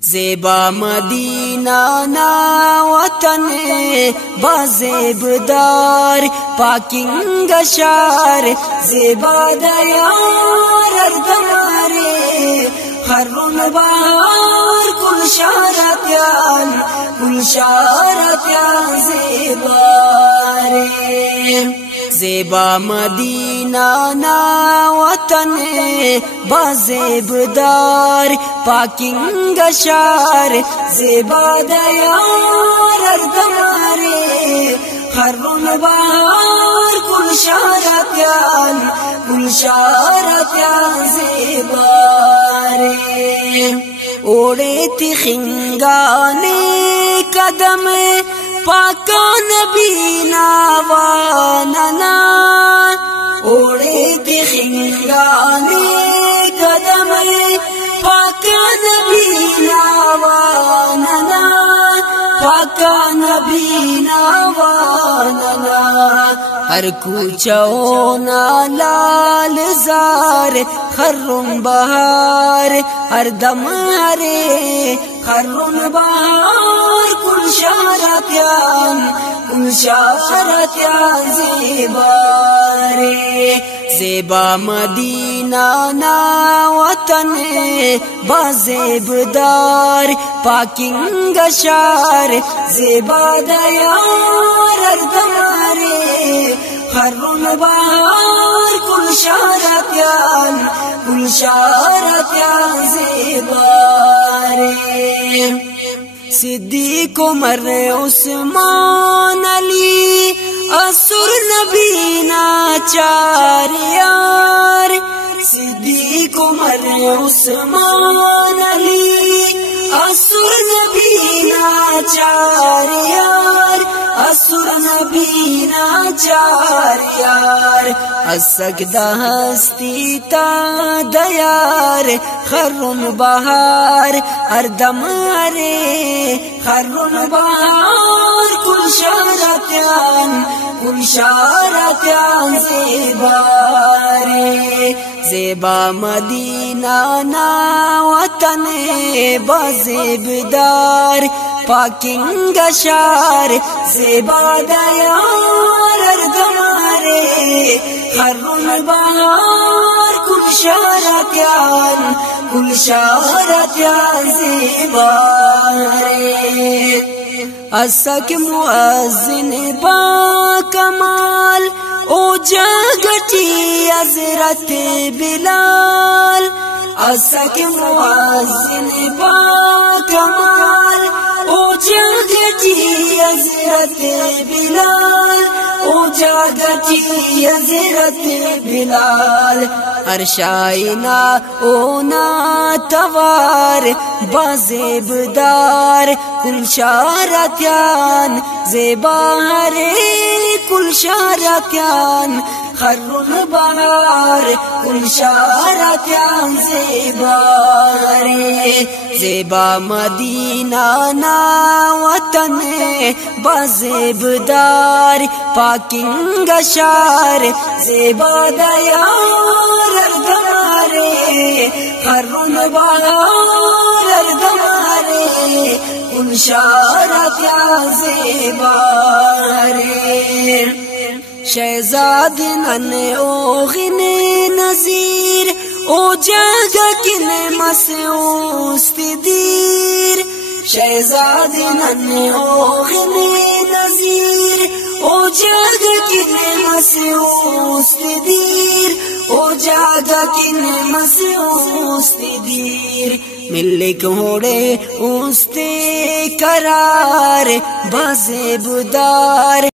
Zeba Medina ना वतन बाज़ेबदार parking शार ज़ेबा दयार अर्दमारे हरुन बार कुल शारत्यान ज़ेबारे ज़ेबा मदीना ना वतन बाज़ेबदार पाकिंग शार ज़ेबा दयार अर्दमारे हरुन बार कुल शारत्यान ज़ेबारे ओढ़े थी खिंगाने कदम पाका नबी नावानना ओढ़े थी खिंगाने कदम पाका नबी नावानना पाका नबी नावानना हर कूचो ना लाल जार खर्रुम बहार हर दम हरे खर्रुम बहार कुल शारत्यान ज़ेबारे ज़ेबा मदीना ना वतन बाज़ेबदार पाकिंग शार ज़ेबा दयार अर्दमारे हरुन बार कुल शारत्यान ज़ेबारे सिद्दीक़ उमर उस्मान अली असुर नबी नाचार यार सिद्दीक़ उमर उस्मान अली असुर नबी नाचार यार असुर नबी नाचार यार असगदा हस्ती ता दयार खर्रुन बहार अर्दम हरे खर्रुन बहार कुल शारत्यान ज़ेबारे ज़ेबा मदीना ना वतन बाज़ेबदार पाकिंग शार ज़ेबा दयार अर्दमारे हरुन बहार कुल शारत्यान ज़ेबारे असक मुअज़्ज़िन बा कमाल ओ जगटी हज़रत बिलाल असक मुअज़्ज़िन बा कमाल ओ जगटी हज़रत बिलाल ओ जगटी हज़रत बिलाल अरशाइना ओ ना तवार बाज़ेबदार कुल शारत्यान ज़ेबारे कुल शारत्यान खर्रुन बहार कुल ज़ेबारे ज़ेबा मदीना ना वतन बाज़ेबदार पाकिंग शार ज़ेबा दयार अर्दमारे हरुन बहार अर्दमारे कुल ज़ेबारे शहजाद नन ओगिन नज़ीर ओ जगह किन मसूस्तीर शहजाद नन ओगिन नज़ीर ओ जगह किन मसूस्तीर ओ जगह किन मसूस्तीर मिल्क होड़े उस्ते करार बाज़ेबदार